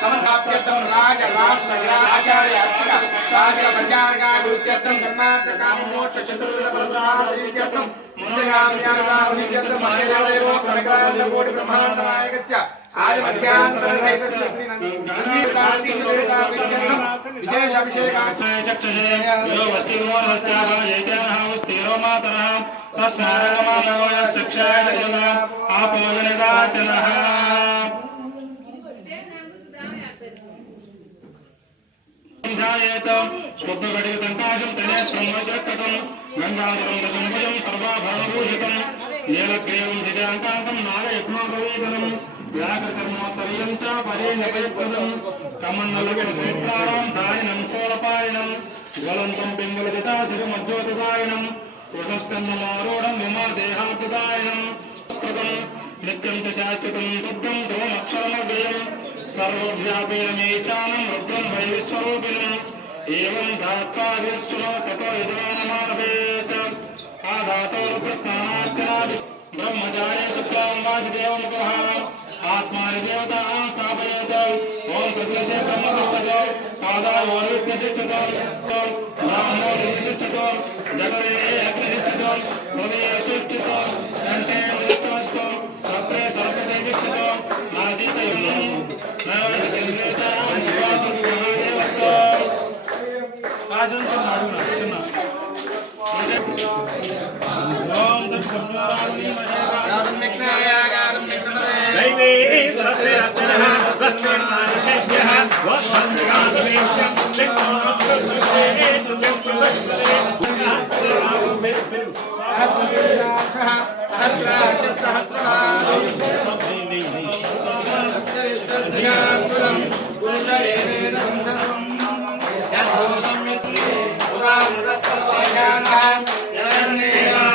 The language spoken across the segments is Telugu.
సమస్తాప్యర్థం రాజ రాష్ట్ర ఆచార్య అర్చక రాజ పంచారగా గురుత్యర్థం కర్ణాటక మోక్ష చతుర్విధ ప్రసాదం కోటి బ్రహ్మాండ నాయకస్య స్వప్నగడిక సంకాశం తనే సంవజక్కటం గంగాధరం గజంభుజం సర్వాభరణభూషితం. నీలక్రియం దిజాకాంతం నాగయజ్ఞోపవీకరం వ్యాకచర్మోత్తరీయం చ పరే నపయత్పదం కమన్నలక్షేత్రారాం దాయనం శూలపాయనం జ్వలంతం పింగళజటాశిరమజ్యోతిదాయనం కృష్ణస్కందమారూఢం విమాదేహాభిదాయనం నిత్యం చ శాశ్వతం శుద్ధం దోమక్షరమవ్యయం सर्वव्यापिनमेतानं रुद्रं भैविस्वरूपिणम् एवं धात्वा विश्वनो ततो यजमानमावेत् आधातोरुप्रस्नानार्चना ब्रह्मचार्य शुक्लां वासुदेवमुखः आत्मानि देवताः स्थापयेत् ॐ प्रत्यक्षे ग्रीष्म शरद्भिः सप्तास्या सम्प्रदयः श्रीसप्तसङ्गकृताः देवाय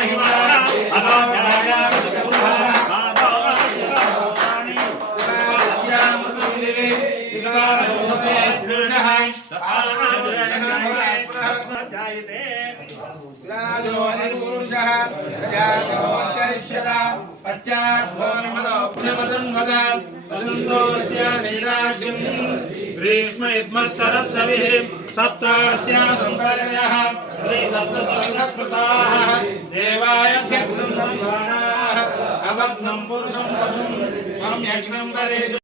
ब्रह्मणाः अबद्धं पुरुषं पशुं त्वं यज्ञं करेषु वयः यत्पूर्वं वरुणः कटिता कर्मयन् मुखं किमस्य तौ बाहु काऊरो बाबा उच्यते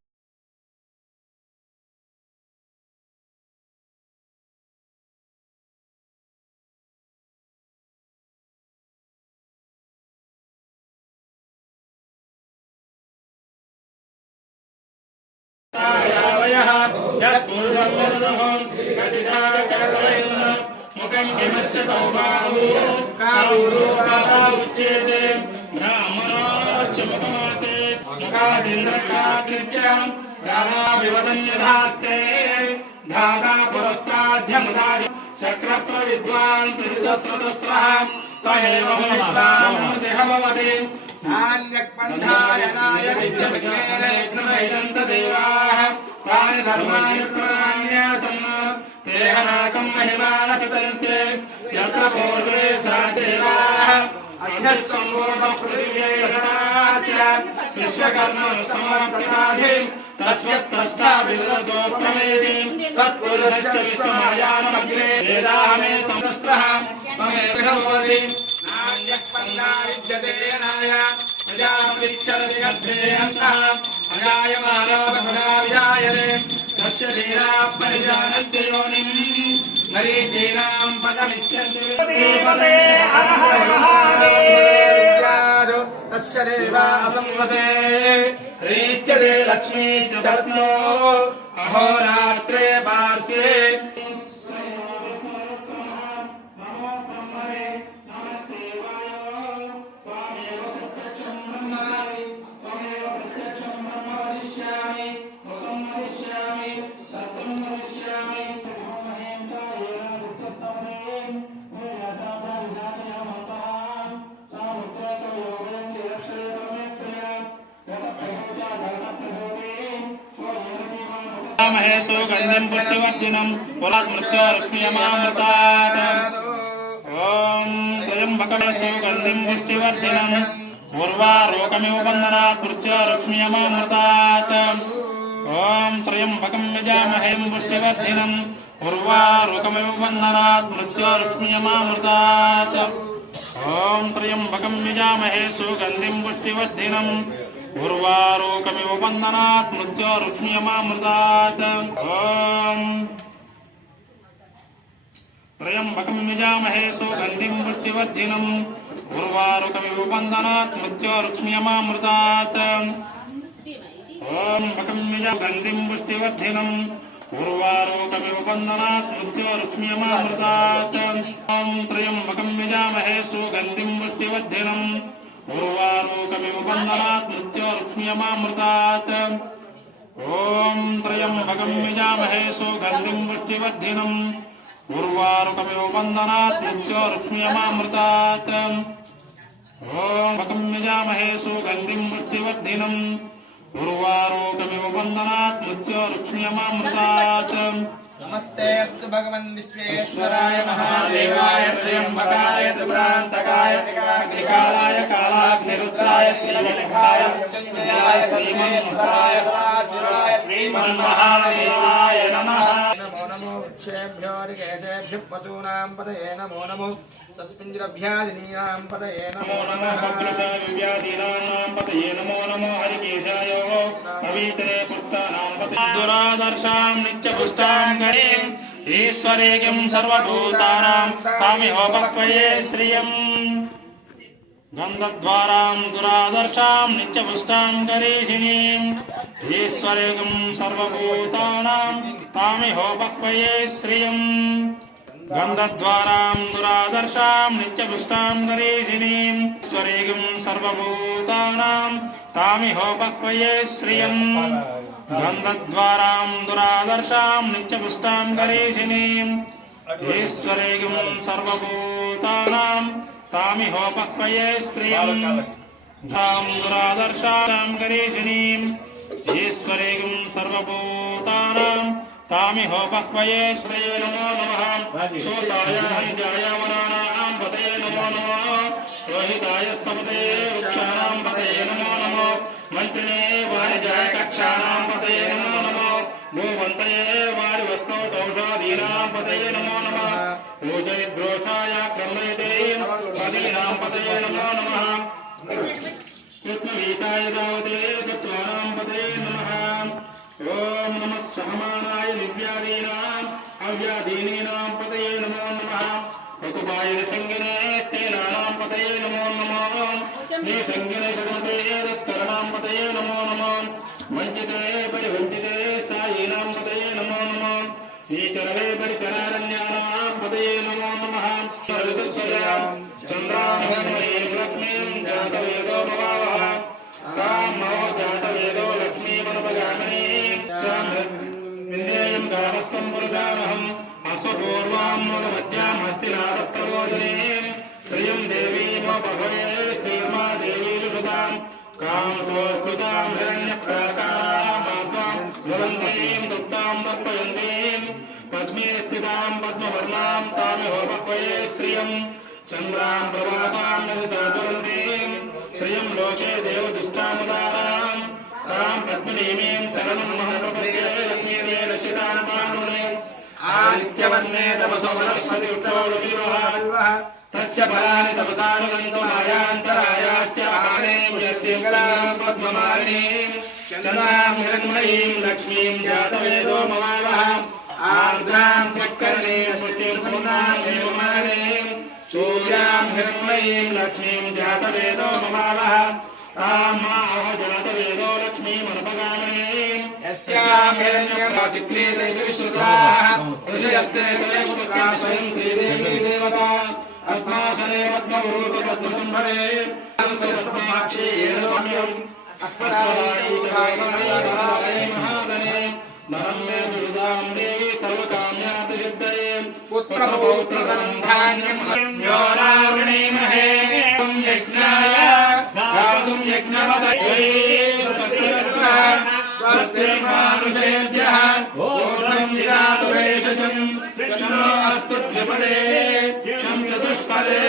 ృత్యాస్తే ధాతా పురస్తాధ్యమదారి చక్రత్వ విద్వాన్ త్రిసస్రతస్వ త్వయేవ దేహమవతి त्वमेव देहभवति नान्यक्पन्थायनाय विद्यमेन यज्ञमैदन्तदेवाः तानि धर्माणि कृतनान्यासन् तेहनाकं महिमानसतन्ते यत्र पूर्वे सा देवाः अध्यस्सम्पूर्णपृथिव्यैरस्य विश्वकर्म समर्थताधिं तस्य त्रस्ताभिदोप्रमेति तत्पुरुषस्य विश्वमायामग्रे वेदामे तमस्त्रः त्वमेव విజాయతే తస్య లీలా పరిజానంతి యోనిం మరీచీనాం పదమిత్యంతి దేవతే హరహ మహాదేవ తస్య దేవా అసంవసే రీచ్యతే లక్ష్మీ సర్పో అహోరాత్రే పార్శ్వే మహే సౌగంధం పుష్టివర్ధనం పురాత్మృత్యోమృతాత్ ఓం త్రయంబకట సౌగంధిం పుష్టివర్ధనం ఉర్వారోకమివ బంధనాత్ మృత్యోరక్ష్మియమామృతాత్ ఓం త్రయంబకం యజామహే పుష్టివర్ధినం ఉర్వారుకమివ బంధనాత్ మృత్యోరక్ష్మియమామృతాత్ ఓం త్రయంబకం యజామహే సుగంధిం పుష్టివర్ధినం ఉర్వారోకమివ వందనాత్ మృత్యోరుక్ష్మ్యమామృతాత్ ఓం త్రయంబకం యజామహే సుగంధిం పుష్టివర్ధినం ఉర్వారుకమివ బంధనాత్ మృత్యోరుక్ష్మ్యమామృతాత్ ఓం బకం యజాగంధిం పుష్టివర్ధినం ఉర్వారోకమివ బంధనాత్ మృత్యోరుక్ష్మ్యమామృతాత్ ఓం త్రయంబకం యజామహే సుగంధిం పుష్టివర్ధినం ఉర్వారోకమివ బంధనాత్ మృత్యోరుక్ష్మ్యమామృతాత్ ఓం త్రయంబకం యజామహే సుగంధిం పుష్టివర్ధినం ఉర్వారుకమివ బంధనాత్ మృత్యోరుక్ష్మ్యమామృతాత్ ఓం బకం యజామహే సుగంధిం పుష్టివర్ధినం ఉర్వారోకమివ బంధనాత్ మృత్యోరుక్ష్మ్యమామృతాత్ నమస్తే అస్తు భగవన్ విశ్వేశ్వరాయ మహాదేవాయ త్ర్యంబకాయ త్రిపురాంతకాయ త్రికాలాయ కాలాగ్నిరుద్రాయ శ్రీవటకాయ చంద్రాయ సర్వేశ్వరాయ సదాశివాయ శ్రీమన్మహాదేవాయ నమః. నమో నమో వృక్షేభ్యో రికేశేభ్య పశూనాం పదయే నమో నమో. సస్పింజరభ్యాదినీనాం పదయే నమో నమో. నమో భద్రవ్యాధీనాం పతయే నమో నమో. హరికేశాయ పవిత్రే పుష్టానాం పతయే. దురాదర్శాం నిత్యపుష్టాం గరీం. ఈశ్వరేయం సర్వభూతానాం. తామిహోపక్వయే శ్రియం గంధద్వారాం దురాదర్శాం నిత్యపుష్టాం గరీషిణీం ఈశ్వరేయం సర్వభూతానాం తామిహోపక్వయే శ్రియం గంధద్వారాం దురాదర్శాం నిత్యపుష్టాం గరీషిణీం ఈశ్వరేయం సర్వభూతానాం తామిహోపక్వయే శ్రియం గంధద్వారాం దురాదర్శాం నిత్యపుష్టాం గరీషిణీం ఈశ్వరేయం सामि होपक्वये श्रियम् धाम् दुरादर्शानाम् गरीषिणीम् ईश्वरीम् सर्वभूतानाम् होपक्वये नमो नमः। श्रोतायाहिजायामराणाम् पते नमो नमः। रोहितायस्तपते वृक्षाणाम् पते नमो नमो। मन्त्रिणे वाणिजाय कक्षाणाम् पते नमो नमो। भूमन्तये वारिवस्तौ दौषादीनाम् पते नमो नमः। पूजयद्रोषाय क्रमयते पदीनां पते नमो नमः कृष्णवीताय दावते चत्वारां पदे नमः ॐ नमः सहमानाय दिव्यादीनाम् अव्याधीनीनां पदये नमो नमः ऋतुपाय निसङ्गिने स्तेनानां पदये नमो नमः निसङ्गिने जगते रस्करणां पदये नमो नमः वञ्चिते परिवञ्चिते सायीनां पदये नमो नमः శ్రీచరవే పరికరారణ్యానాం పదయే నమో నమః. సర్వశ్రీయాం చంద్రామణే లక్ష్మీం జాతవేదో భవావః. కామో జాతవేదో లక్ష్మీ మనపగామిని విన్యాయం గామస్తం పురుషామహం అశ్వపూర్వామ్మోదమధ్యామస్తినాథప్రబోధిని శ్రియం దేవీమో భగవే కీర్మా దేవీలు సుతాం. కాం సోకృతాం హిరణ్యప్రాకారామాత్మాం. జ్వలంతీం దుఃఖాం తప్పయంతీ पद्मे स्थिताम् पद्मवर्णाम् तामे होमद्वये श्रियम्। चन्द्राम् प्रवासाम् लोके देवदुष्टानुदाराम्। ताम् पद्मनीमीम् शरणम् महम्प्रपद्ये लक्ष्मीदे आदित्यवन्ने तपसो वनस्पति उत्तमविरोहाल्वः तस्य फलानि तपसानुगन्तो मायान्तरायाश्च आने मुजस्यङ्गलाम् जातवेदो ममावः आर्द्रां चक्करणीं श्रुतिं सुनां देवमालिनीं सूर्यां हिरण्मयीं लक्ष्मीं जातवेदो ममावः तामाह जातवेदो लक्ष्मीमनुपगामिनीं यस्यां हिरण्यप्राचित्रे दैवविश्रुताः ऋषयस्ते त्रयमुखा स्वयं श्रीदेवी देवता पद्मासने पद्मवरूप पद्मसुम्भरे पद्माक्षी रम्यम् अस्मदाय महादने नरं मे पुत्रपौत्रधनं धान्यं योरावृणीमहे यज्ञाय ददातुं यज्ञपदये स्वस्तिर्मानुषेभ्यः ऊर्ध्वं विदातु भेषजम् तन्नो अस्तु द्विपदे शं चतुष्पदे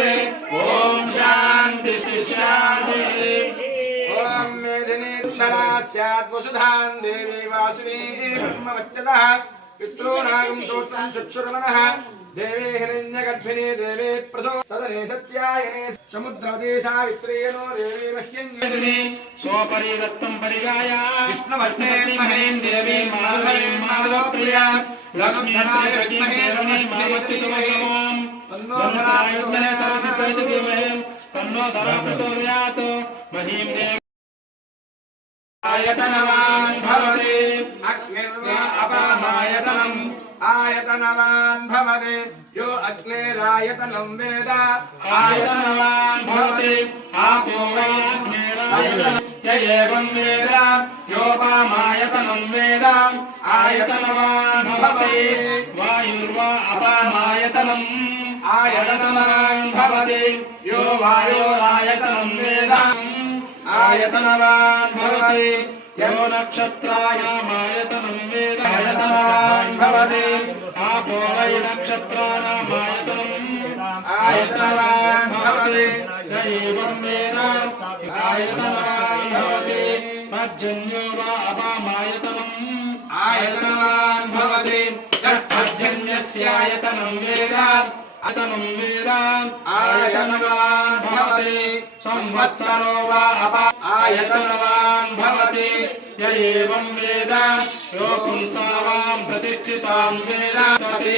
ॐ शान्ति शान्तिः ॐ मेदिनीधरा स्यात् वसुधान् देवी वासुनी ब्रह्मवच्चतः पितॄणागं सूत्रं चक्षुर्मनः దేవే హిరణ్యగర్భిణే దేవే ప్రసో సదనే సత్యాయనే సముద్రదేశావిత్రేయనో దేవీ మహ్యంజని సోపరి దత్తం పరిగాయ విష్ణువర్ణేణి మహేం దేవీ మాధవీం మాధవప్రియా లక్ష్మీనాయ లక్ష్మీ మామత్తి తుమయం తన్నోధరాయ సరస్వతి పరిచితిమయం తన్నోధరా ప్రచోదయాత్ మహీం దేవి. ఆయతనవాన్ భవతి. అగ్నిర్వా అపామాయతనం. आयतनवान् भवति यो अग्नेरायतनं वेद आयतनवान् भवति आपो वैग्नेरायतनं य एवं वेद योपामायतनं वेद आयतनवान् भवति वायुर्वा अपामायतनम् आयतनवान् भवति यो वायोरायतनं वेद आयतनवान् भवति यो नक्षत्राणामायतनं वेद आयतनवान् भवति आपो वै नक्षत्राणामायतनम् आयतनवान् भवति य एवं वेद आयतनवान् भवति तज्जन्यो वा अपामायतनम् आयतनवान् भवति तत्तज्जन्यस्यायतनं वेद అతనుం వీరాన్ ఆయతనవాన్ భవతి సంవత్సరో వా అప ఆయతనవాన్ భవతి ఏవం వేద యోపుంసావాం ప్రతిష్ఠితాం వేద సతి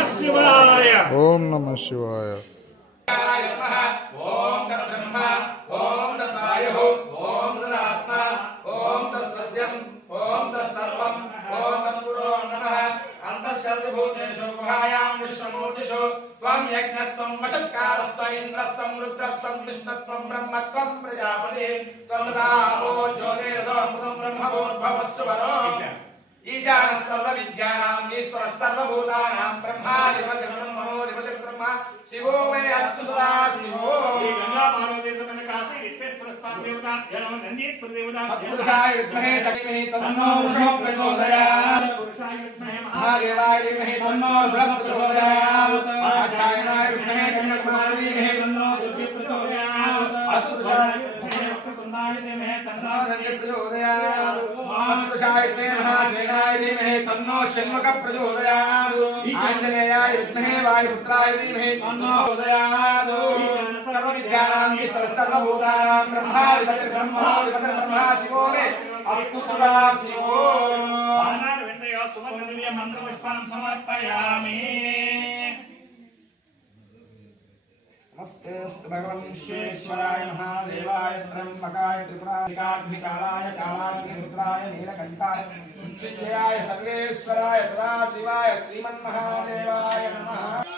ఓం నమ శివాయ ఓం తద్బ్రహ్మ ఓం తద్వాయుః ఓం తదాత్మ ఓం తత్సస్యం ఓం తత్సర్వం ఓం తత్పురో గుహాయాం విశ్వమూర్తిషు త్వం యజ్ఞత్వం బ్రహ్మత్వం ప్రజాపతి త్వం ईशान सर्व विद्यानाम ईश्वर सर्वभूतानाम ब्रह्मा देवते ब्रह्मणो देवते ब्रह्मा शिवो मे अस्तु सदा शिवो श्री गंगा पार्वती समन काशी विष्णु पुरस्कार देवता जनम नंदीश्वर देवता पुरुषाय विद्महे तन्मे तन्नो विष्णु प्रचोदयात् पुरुषाय विद्महे महादेवाय धीमहि तन्नो ब्रह्म प्रचोदयात् आचार्यनाय विद्महे कन्याकुमारी धीमहि तन्नो दुर्गे प्रचोदयात् अतुरुषाय విద్మహే వక్రతుండాయ ధీమహి తన్నో ధన్య ప్రచోదయాత్ మహాపురుషాయ విద్మహే మహాసేనాయ ధీమహి తన్నో షణ్ముఖ ప్రచోదయాత్ ఆంజనేయాయ విద్మహే వాయుపుత్రాయ ధీమహి తన్నో ప్రచోదయాత్ సర్వ नमस्ते भगवन् विश्वेश्वराय महादेवाय त्र्यम्बकाय त्रिपुरारिकाग्निकालाय कालाग्निरुद्राय नीलकण्ठाय मृत्युञ्जयाय सर्वेश्वराय सदाशिवाय श्रीमन्महादेवाय नमः